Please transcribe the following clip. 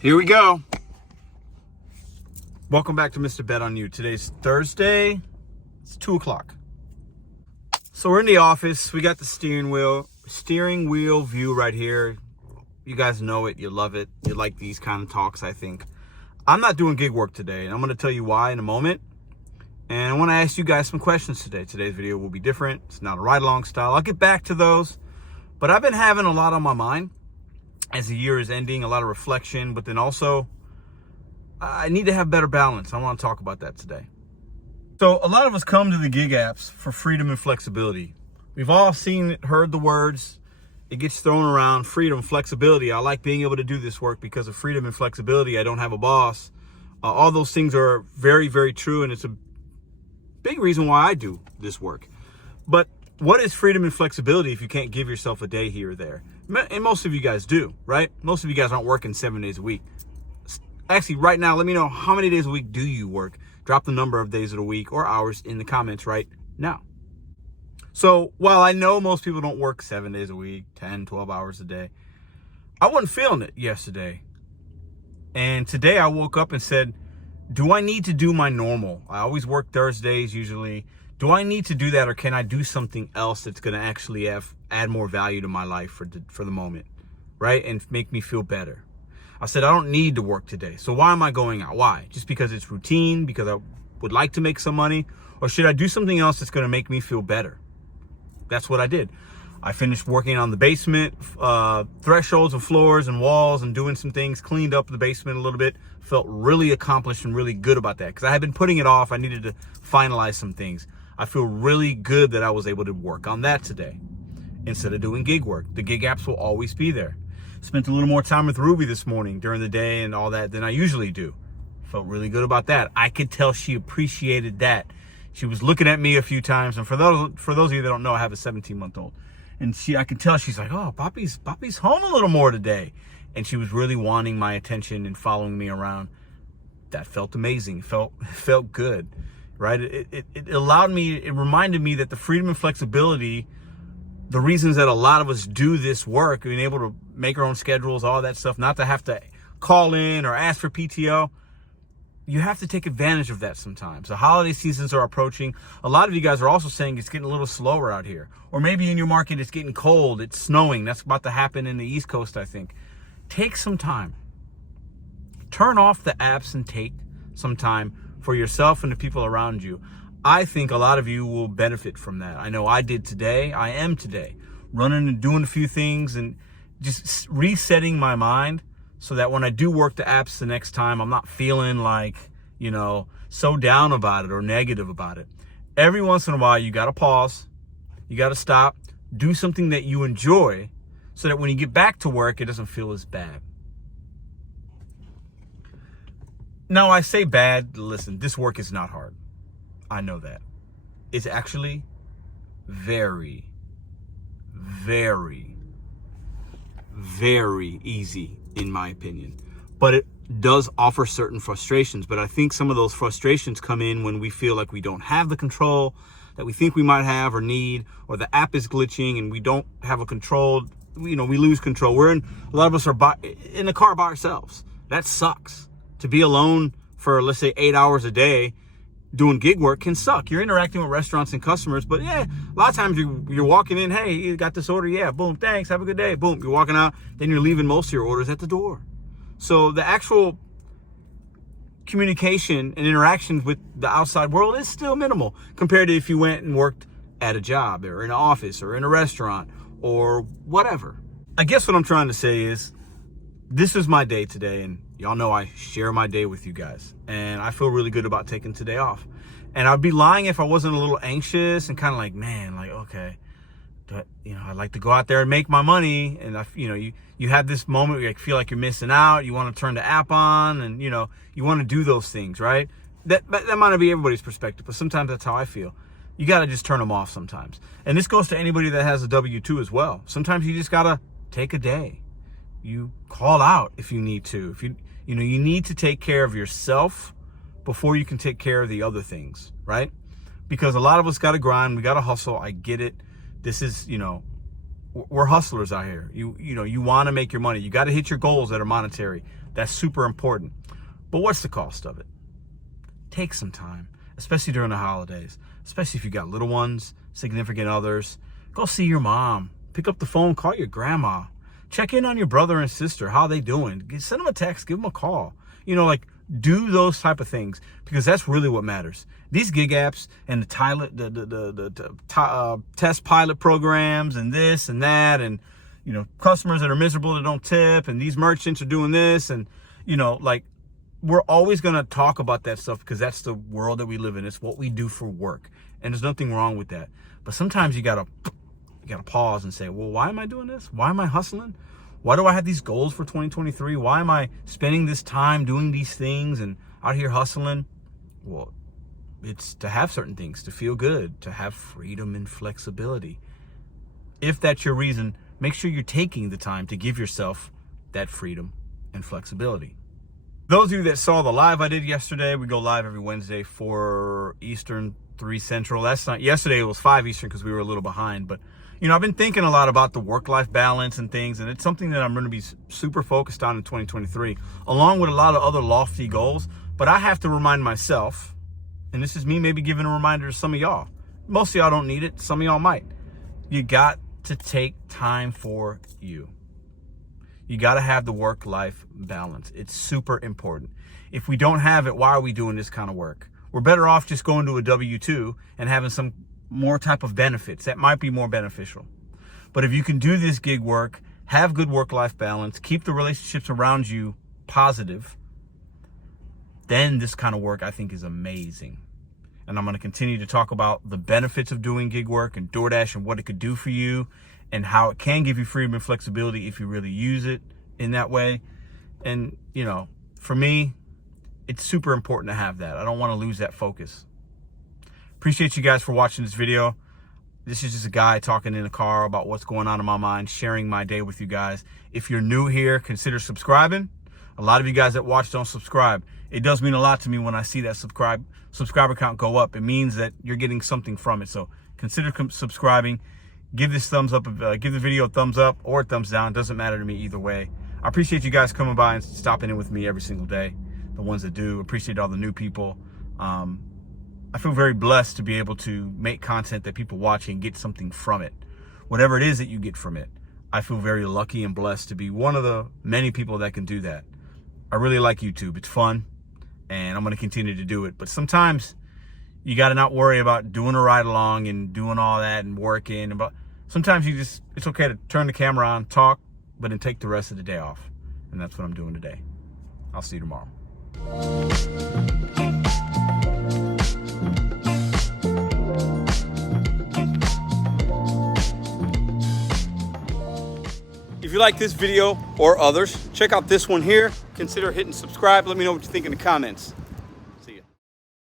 Here we go. Welcome back to Mr.BetonYou. Today's Thursday. It's 2 o'clock. So we're in the office. We got the steering wheel view right here. You guys know it. You love it. You like these kind of talks, I think. I'm not doing gig work today, and I'm going to tell you why in a moment. And I want to ask you guys some questions today. Today's video will be different. It's not a ride-along style. I'll get back to those. But I've been having a lot on my mind as the year is ending, a lot of reflection, but then also I need to have better balance. I want to talk about that today. So a lot of us come to the gig apps for freedom and flexibility. We've all seen it, heard the words. It gets thrown around, freedom, flexibility. I like being able to do this work because of freedom and flexibility. I don't have a boss. All those things are very, very true, and it's a big reason why I do this work. But what is freedom and flexibility if you can't give yourself a day here or there? And most of you guys do, right? Most of you guys aren't working 7 days a week. Actually, right now, let me know how many days a week do you work? Drop the number of days of the week or hours in the comments right now. So while I know most people don't work 7 days a week, 10, 12 hours a day, I wasn't feeling it yesterday. And today I woke up and said, do I need to do my normal? I always work Thursdays usually. Do I need to do that, or can I do something else that's going to actually add more value to my life for the moment, right? And make me feel better. I said, I don't need to work today. So why am I going out? Why? Just because it's routine, because I would like to make some money, or should I do something else that's going to make me feel better? That's what I did. I finished working on the basement, thresholds and floors and walls, and doing some things, cleaned up the basement a little bit. Felt really accomplished and really good about that because I had been putting it off. I needed to finalize some things. I feel really good that I was able to work on that today instead of doing gig work. The gig apps will always be there. Spent a little more time with Ruby this morning during the day and all that than I usually do. Felt really good about that. I could tell she appreciated that. She was looking at me a few times, and for those of you that don't know, I have a 17-month-old, and I could tell she's like, "Oh, Poppy's home a little more today," and she was really wanting my attention and following me around. That felt amazing. Felt good. Right? It allowed me, it reminded me that the freedom and flexibility, the reasons that a lot of us do this work, being able to make our own schedules, all that stuff, not to have to call in or ask for PTO, you have to take advantage of that sometimes. The holiday seasons are approaching. A lot of you guys are also saying it's getting a little slower out here. Or maybe in your market it's getting cold, it's snowing. That's about to happen in the East Coast, I think. Take some time. Turn off the apps and take some time for yourself and the people around you. I think a lot of you will benefit from that. I know I did today. I am today. Running and doing a few things and just resetting my mind so that when I do work the apps the next time, I'm not feeling like, so down about it or negative about it. Every once in a while, you got to pause. You got to stop. Do something that you enjoy so that when you get back to work, it doesn't feel as bad. Now, I say bad, listen, this work is not hard. I know that. It's actually very, very, very easy, in my opinion. But it does offer certain frustrations. But I think some of those frustrations come in when we feel like we don't have the control that we think we might have or need, or the app is glitching and we don't have a control. We lose control. A lot of us are in the car by ourselves. That sucks. To be alone for, let's say, 8 hours a day doing gig work can suck. You're interacting with restaurants and customers, but yeah, a lot of times you're walking in, hey, you got this order? Yeah, boom, thanks, have a good day. Boom, you're walking out, then you're leaving most of your orders at the door. So the actual communication and interaction with the outside world is still minimal compared to if you went and worked at a job or in an office or in a restaurant or whatever. I guess what I'm trying to say is this is my day today, and y'all know I share my day with you guys, and I feel really good about taking today off. And I'd be lying if I wasn't a little anxious and kind of like, man, like, okay, I'd like to go out there and make my money. And you have this moment where you feel like you're missing out. You want to turn the app on, and you want to do those things, right? That might not be everybody's perspective, but sometimes that's how I feel. You got to just turn them off sometimes. And this goes to anybody that has a W-2 as well. Sometimes you just got to take a day. You call out if you need to. If you need to take care of yourself before you can take care of the other things, right? Because a lot of us got to grind. We got to hustle. I get it. This is, we're hustlers out here. You want to make your money. You got to hit your goals that are monetary. That's super important. But what's the cost of it? Take some time, especially during the holidays, especially if you got little ones, significant others. Go see your mom. Pick up the phone, call your grandma. Check in on your brother and sister. How they doing? Send them a text, give them a call. You know, like, do those type of things, because that's really what matters. These gig apps and the test pilot programs and this and that, and, you know, customers that are miserable that don't tip, and these merchants are doing this, and, you know, like, we're always going to talk about that stuff because that's the world that we live in. It's what we do for work, and there's nothing wrong with that. But sometimes you gotta pause and say, well, why am I doing this? Why am I hustling? Why do I have these goals for 2023? Why am I spending this time doing these things and out here hustling? Well, it's to have certain things, to feel good, to have freedom and flexibility. If that's your reason, make sure you're taking the time to give yourself that freedom and flexibility. Those of you that saw the live I did yesterday, we go live every Wednesday, 4 Eastern, 3 Central. That's not, yesterday it was 5 Eastern because we were a little behind, but you know, I've been thinking a lot about the work-life balance and things, and it's something that I'm going to be super focused on in 2023, along with a lot of other lofty goals. But I have to remind myself, and this is me maybe giving a reminder to some of y'all. Most of y'all don't need it. Some of y'all might. You got to take time for you. You got to have the work-life balance. It's super important. If we don't have it, why are we doing this kind of work? We're better off just going to a W-2 and having some more type of benefits that might be more beneficial. But if you can do this gig work, have good work-life balance, keep the relationships around you positive, then this kind of work I think is amazing. And I'm going to continue to talk about the benefits of doing gig work and Doordash and what it could do for you and how it can give you freedom and flexibility if you really use it in that way. And, you know, for me, it's super important to have that. I don't want to lose that focus. Appreciate you guys for watching this video. This is just a guy talking in a car about what's going on in my mind, sharing my day with you guys. If you're new here, consider subscribing. A lot of you guys that watch don't subscribe. It does mean a lot to me when I see that subscriber count go up. It means that you're getting something from it. So consider subscribing. Give this thumbs up, give the video a thumbs up or a thumbs down. Doesn't matter to me either way. I appreciate you guys coming by and stopping in with me every single day. The ones that do. Appreciate all the new people. I feel very blessed to be able to make content that people watch and get something from it. Whatever it is that you get from it, I feel very lucky and blessed to be one of the many people that can do that. I really like YouTube. It's fun, and I'm going to continue to do it. But sometimes you got to not worry about doing a ride along and doing all that and working. But sometimes it's okay to turn the camera on, talk, but then take the rest of the day off. And that's what I'm doing today. I'll see you tomorrow. If you like this video or others, check out this one here. Consider hitting subscribe. Let me know what you think in the comments.